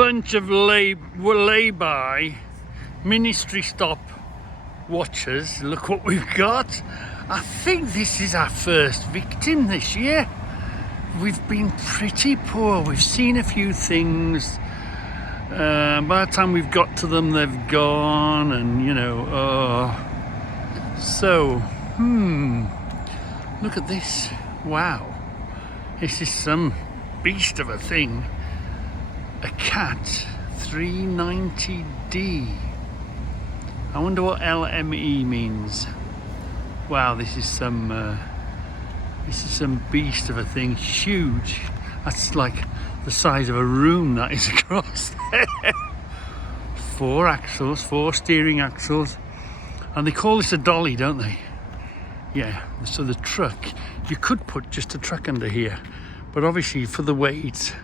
bunch of lay-by ministry stop watchers. Look what we've got. I think this is our first victim this year. We've been pretty poor. We've seen a few things. By the time we've got to them, they've gone, and you know. So, look at this. Wow, this is some beast of a thing. A Cat 390D. I wonder what LME means. Wow, this is some beast of a thing. Huge. That's like the size of a room that is across there. 4 axles, 4 steering axles, and they call this a dolly, don't they? Yeah. So the truck, you could put just a truck under here, but obviously for the weight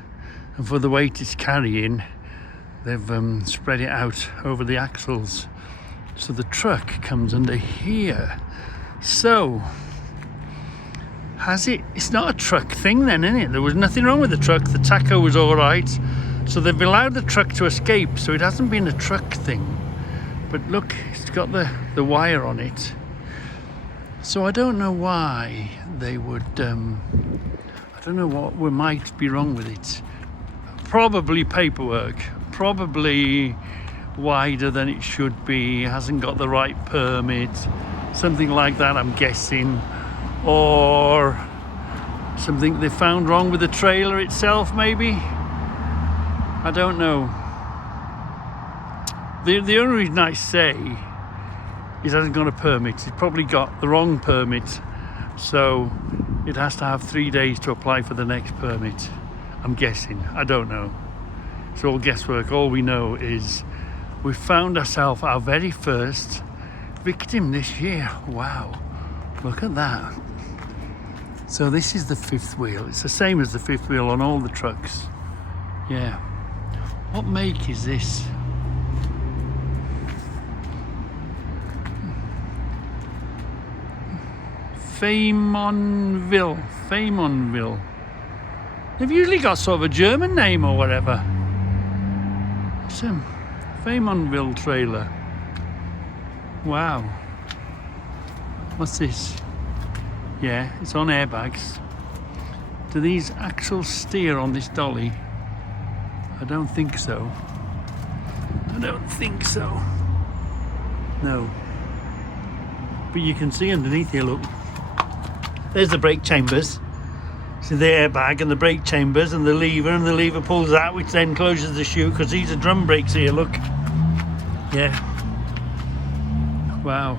and for the weight it's carrying, they've spread it out over the axles. So the truck comes under here. So, it's not a truck thing then, is it? There was nothing wrong with the truck. The tacho was all right. So they've allowed the truck to escape. So it hasn't been a truck thing. But look, it's got the wire on it. So I don't know why they would, I don't know what might be wrong with it. Probably paperwork. Probably wider than it should be. Hasn't got the right permit. Something like that, I'm guessing. Or something they found wrong with the trailer itself, maybe. I don't know. The only reason I say is it hasn't got a permit. It's probably got the wrong permit, so it has to have 3 days to apply for the next permit. I'm guessing. I don't know. It's all guesswork. All we know is we found ourselves our very first victim this year. Wow, look at that. So this is the 5th wheel. It's the same as the 5th wheel on all the trucks. Yeah. What make is this? Fehmarnville. They've usually got sort of a German name or whatever. Some Fehmarnville trailer. Wow. What's this? Yeah, it's on airbags. Do these axles steer on this dolly? I don't think so. No. But you can see underneath here, look. There's the brake chambers. So the airbag and the brake chambers and the lever pulls out, which then closes the chute, because these are drum brakes here, look. Yeah. Wow.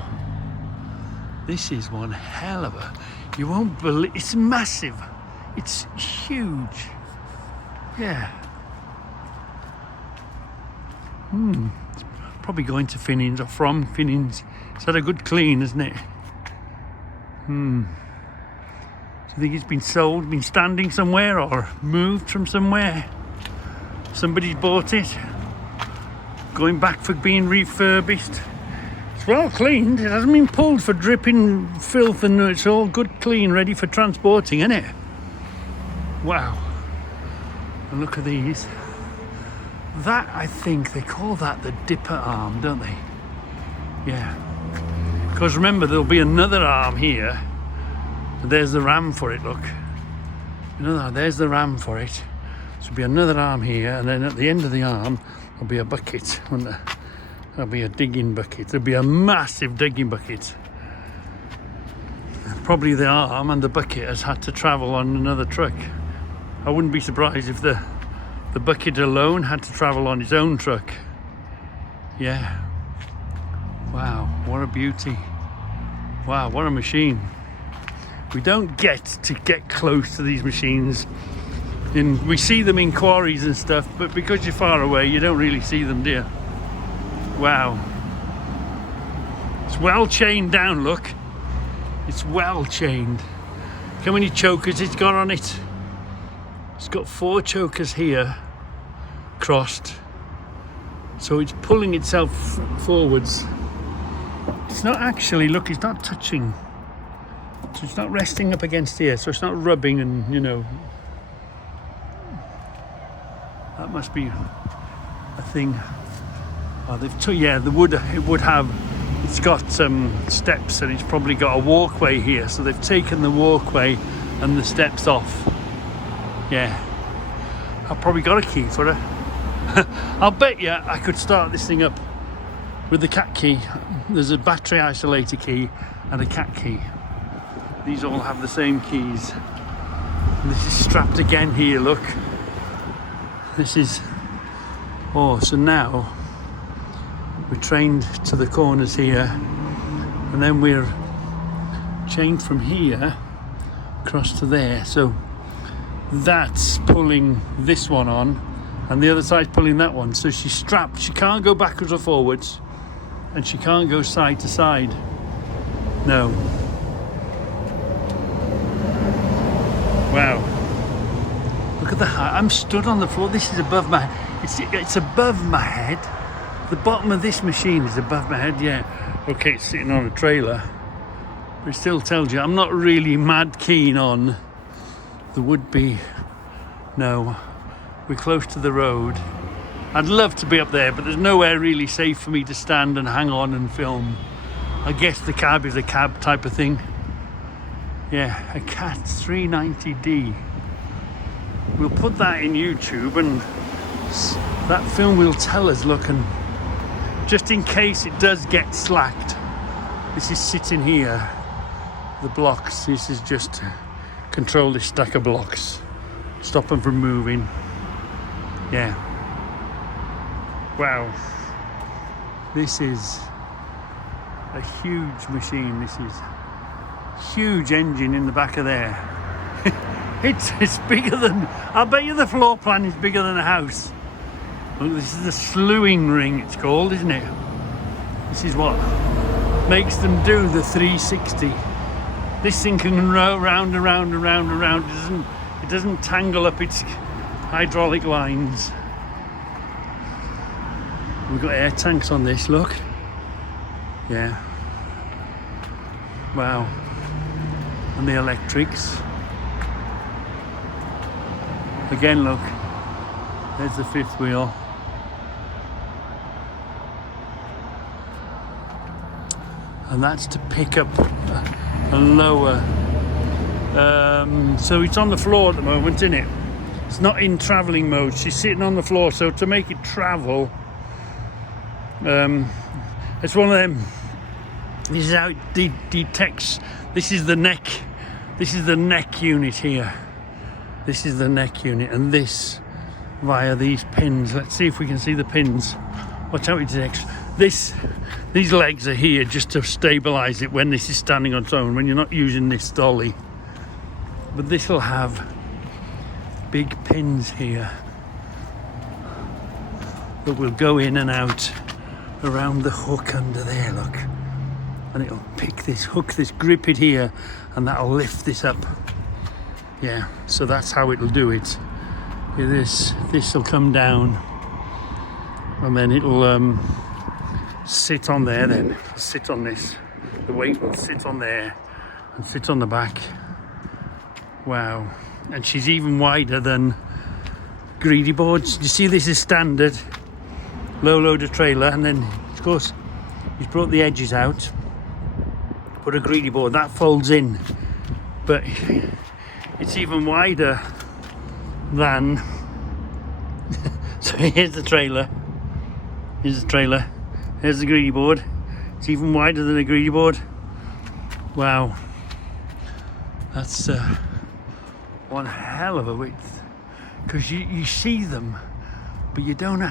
This is one hell of a... You won't believe... It's massive. It's huge. Yeah. It's probably going to Finnings or from Finnings. It's had a good clean, hasn't it? Do you think it's been sold, been standing somewhere, or moved from somewhere? Somebody's bought it. Going back for being refurbished. It's well cleaned. It hasn't been pulled for dripping filth, and it's all good, clean, ready for transporting, isn't it? Wow. And look at these. That, I think they call that the dipper arm, don't they? Yeah. Because remember, there'll be another arm here. There's the ram for it, look. No, there's the ram for it. So there'll be another arm here, and then at the end of the arm, there'll be a bucket, won't there? There'll be a digging bucket. There'll be a massive digging bucket. Probably the arm and the bucket has had to travel on another truck. I wouldn't be surprised if the bucket alone had to travel on its own truck. Yeah. Wow, what a beauty. Wow, what a machine. We don't get to get close to these machines. We see them in quarries and stuff, but because you're far away, you don't really see them, do you? Wow. It's well chained down, look. It's well chained. Look how many chokers it's got on it. It's got 4 chokers here, crossed. So it's pulling itself forwards. It's not actually, look, it's not touching. So it's not resting up against here, so it's not rubbing and, you know. That must be a thing. Oh, yeah, the wood, it would have, it's got steps, and it's probably got a walkway here, so they've taken the walkway and the steps off. Yeah, I've probably got a key for it. I'll bet you I could start this thing up with the cat key. There's a battery isolator key and a cat key. These all have the same keys. And this is strapped again here, look. This is, oh, so now we're trained to the corners here, and then we're chained from here across to there. So that's pulling this one on, and the other side's pulling that one. So she's strapped. She can't go backwards or forwards, and she can't go side to side. No. Wow. Look at the height. I'm stood on the floor. This is above my, it's above my head. The bottom of this machine is above my head, yeah. Okay, it's sitting on a trailer, but it still tells you I'm not really mad keen on the would-be. No, we're close to the road. I'd love to be up there, but there's nowhere really safe for me to stand and hang on and film. I guess the cab is a cab type of thing. Yeah, a Cat 390D. We'll put that in YouTube, and that film will tell us, look, and just in case it does get slacked, this is sitting here, the blocks. This is just to control this stack of blocks, stop them from moving. Yeah. Wow. This is a huge machine. This is huge engine in the back of there. It's bigger than, I bet you the floor plan is bigger than a house. Look, this is the slewing ring, it's called, isn't it? This is what makes them do the 360. This thing can roll round and round and round and round. It doesn't tangle up its hydraulic lines. We've got air tanks on this, look. Yeah. Wow. And the electrics. Again, look. There's the fifth wheel. And that's to pick up a lower. So it's on the floor at the moment, isn't it? It's not in travelling mode. She's sitting on the floor. So to make it travel, it's one of them. This is how it detects. This is the neck. This is the neck unit here. This is the neck unit, and this via these pins. Let's see if we can see the pins. Watch out, it detects. These legs are here just to stabilise it when this is standing on its own, when you're not using this dolly. But this will have big pins here that will go in and out around the hook under there, look. And it'll pick this hook, this grip it here, and that'll lift this up. Yeah, so that's how it'll do it. This will come down, and then it'll sit on there, then it'll sit on this. The weight will sit on there and sit on the back. Wow. And she's even wider than greedy boards. You see, this is standard low loader trailer, and then of course he's brought the edges out, put a greedy board that folds in, but it's even wider than so here's the trailer, here's the greedy board. It's even wider than a greedy board. Wow, that's one hell of a width, because you see them, but you don't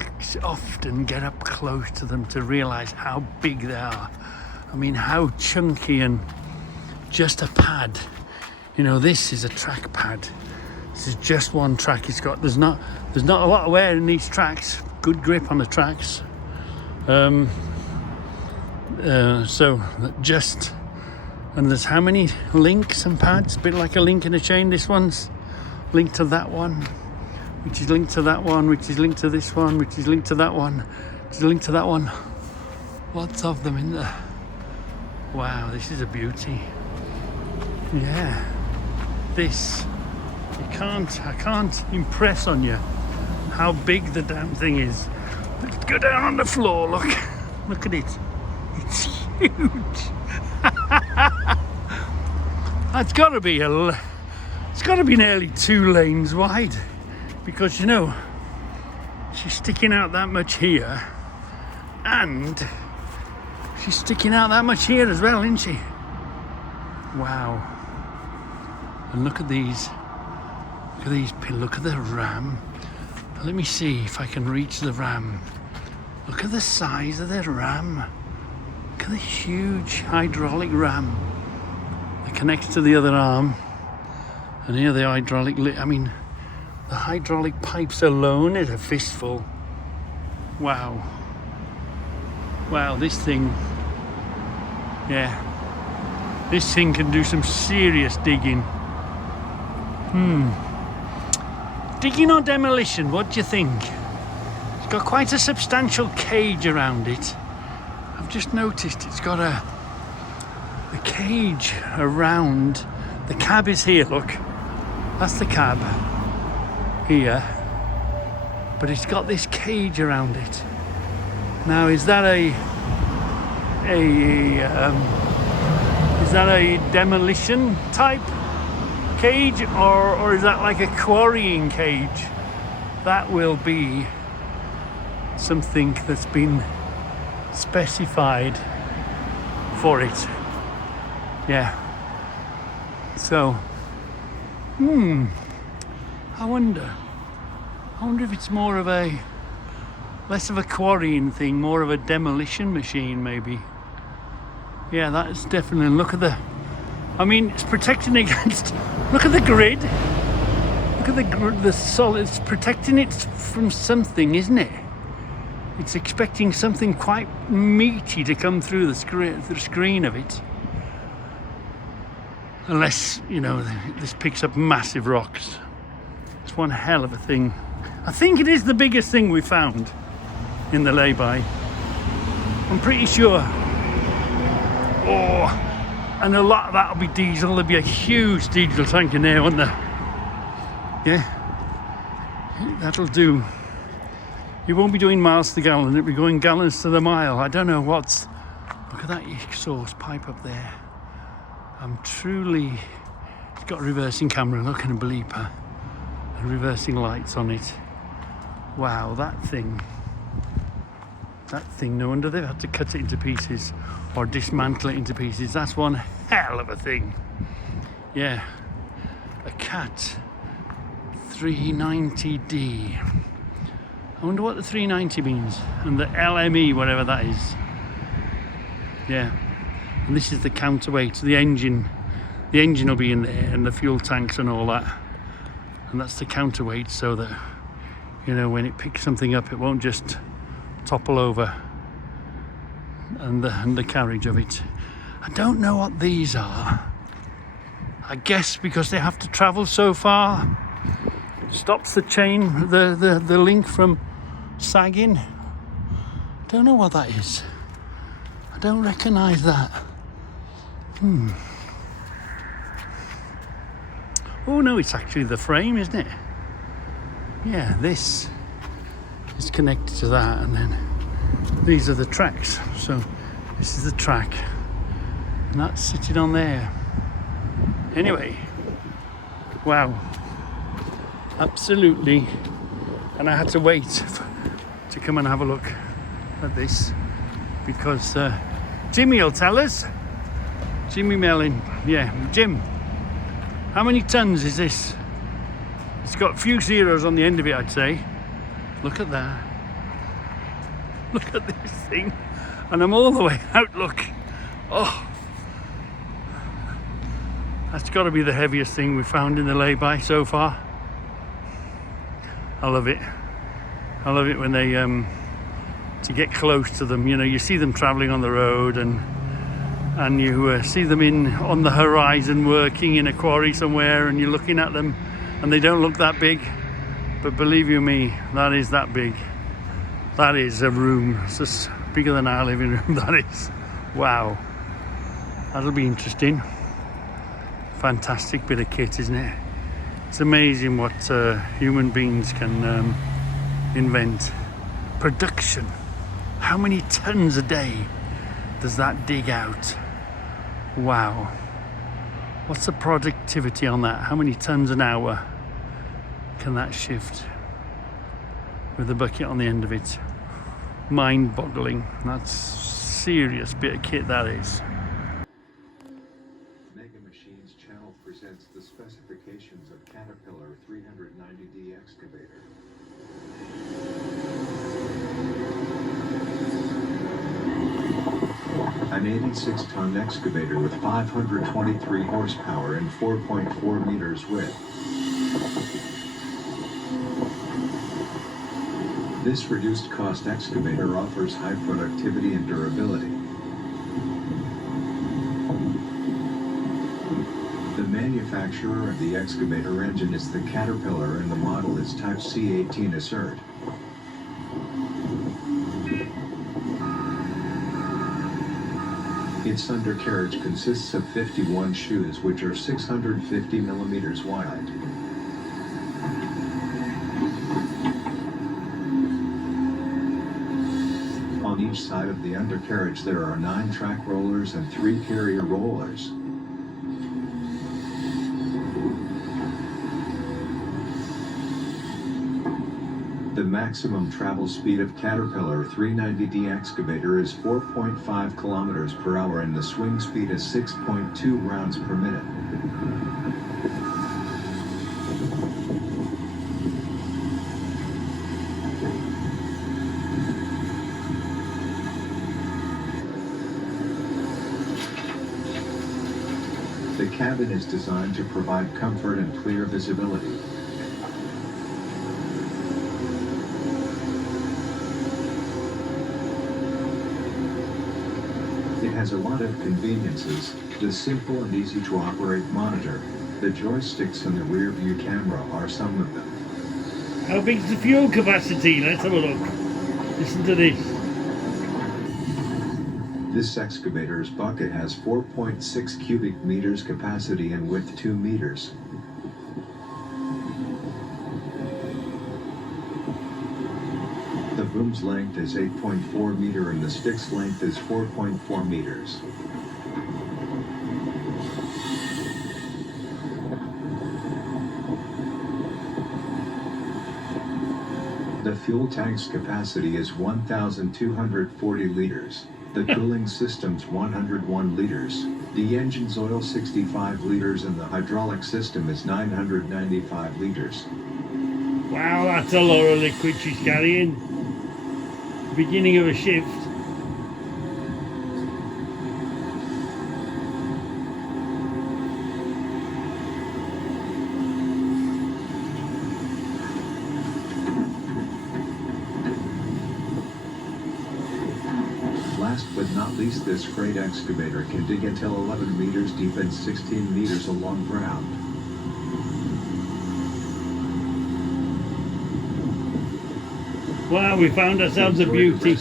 often get up close to them to realise how big they are. I mean, how chunky, and just a pad. You know, this is a track pad. This is just one track it's got. There's not a lot of wear in these tracks. Good grip on the tracks. So just, and there's how many links and pads? A bit like a link in a chain. This one's linked to that one, which is linked to that one, which is linked to this one, which is linked to that one, which is linked to that one. Lots of them in there. Wow, this is a beauty. Yeah, this, I can't impress on you how big the damn thing is. Let's go down on the floor, look. Look at it. It's huge. It's got to be nearly 2 lanes wide, because you know she's sticking out that much here, and she's sticking out that much here as well, isn't she? Wow. And look at these. Look at the ram. Let me see if I can reach the ram. Look at the size of the ram. Look at the huge hydraulic ram that connects to the other arm. And here the hydraulic the hydraulic pipes alone is a fistful. Wow. Wow, this thing, yeah. This thing can do some serious digging. Digging or demolition, what do you think? It's got quite a substantial cage around it. I've just noticed it's got a cage around. The cab is here, look. That's the cab here. But it's got this cage around it. Now, is that a demolition type cage, or is that like a quarrying cage? That will be something that's been specified for it. Yeah. So, I wonder if it's more of less of a quarrying thing, more of a demolition machine, maybe. Yeah, that's definitely. Look at it's protecting against. Look at the grid. Look at the solid. It's protecting it from something, isn't it? It's expecting something quite meaty to come through the screen of it. Unless, this picks up massive rocks. It's one hell of a thing. I think it is the biggest thing we found in the lay-by. I'm pretty sure. Oh, and a lot of that will be diesel. There'll be a huge diesel tank in there, won't there? Yeah, that'll do. You won't be doing miles to the gallon, it'll be going gallons to the mile. I don't know what's. Look at that exhaust pipe up there. It's got a reversing camera, look, and a bleeper, and reversing lights on it. Wow, that thing, no wonder they've had to cut it into pieces or dismantle it into pieces. That's one hell of a thing. Yeah, a Cat 390D. I wonder what the 390 means, and the LME, whatever that is. Yeah, and this is the counterweight. The engine will be in there, and the fuel tanks and all that, and that's the counterweight, so that when it picks something up, it won't just topple over, and the carriage of it. I don't know what these are. I guess because they have to travel so far, stops the chain, the link from sagging. Don't know what that is. I don't recognise that. Oh no, it's actually the frame, isn't it? Yeah, this is connected to that, and then these are the tracks. So this is the track, and that's sitting on there. Anyway, wow, absolutely. And I had to wait to come and have a look at this, because Jimmy will tell us. Jimmy Mellon, yeah, Jim, how many tons is this? It's got a few zeros on the end of it, I'd say. Look at that. Look at this thing. And I'm all the way out, look. Oh, that's got to be the heaviest thing we found in the lay-by so far. I love it. I love it when they, to get close to them, you see them travelling on the road, and you see them on the horizon working in a quarry somewhere, and you're looking at them, and they don't look that big, but believe you me, that is that big. That is a room. It's just bigger than our living room. That is. Wow. That'll be interesting. Fantastic bit of kit, isn't it? It's amazing what human beings can invent. production. How many tons a day does that dig out? Wow. What's the productivity on that? How many tons an hour can that shift with a bucket on the end of it? Mind-boggling. That's serious bit of kit, that is. Mega Machines channel presents the specifications of Caterpillar 390D excavator. An 86-ton excavator with 523 horsepower and 4.4 meters width. This reduced-cost excavator offers high productivity and durability. The manufacturer of the excavator engine is the Caterpillar and the model is Type C18 Assert. Its undercarriage consists of 51 shoes which are 650 millimeters wide. On each side of the undercarriage there are 9 track rollers and 3 carrier rollers. The maximum travel speed of Caterpillar 390D excavator is 4.5 kilometers per hour and the swing speed is 6.2 rounds per minute. The cabin is designed to provide comfort and clear visibility. It has a lot of conveniences, the simple and easy to operate monitor, the joysticks and the rear view camera are some of them. How big is the fuel capacity? Let's have a look. Listen to this. This excavator's bucket has 4.6 cubic meters capacity and width 2 meters. The boom's length is 8.4 meter and the stick's length is 4.4 meters. The fuel tank's capacity is 1,240 liters. The cooling system's 101 liters. The engine's oil 65 liters and the hydraulic system is 995 liters. Wow, that's a lot of liquid she's carrying. Beginning of a shift. Last but not least, this great excavator can dig until 11 meters deep and 16 meters along ground. Wow, we found ourselves a beauty.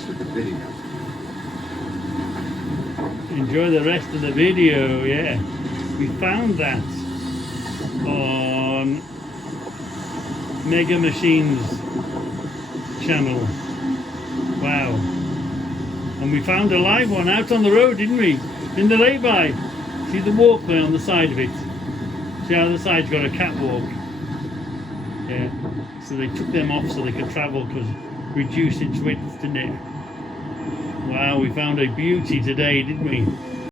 Enjoy the rest of the video, yeah. We found that on Mega Machines channel. Wow. And we found a live one out on the road, didn't we? In the lay-by. See the walkway on the side of it? See how the side's got a catwalk? Yeah. So they took them off so they could travel because reduce its width, didn't it? Wow, we found a beauty today, didn't we?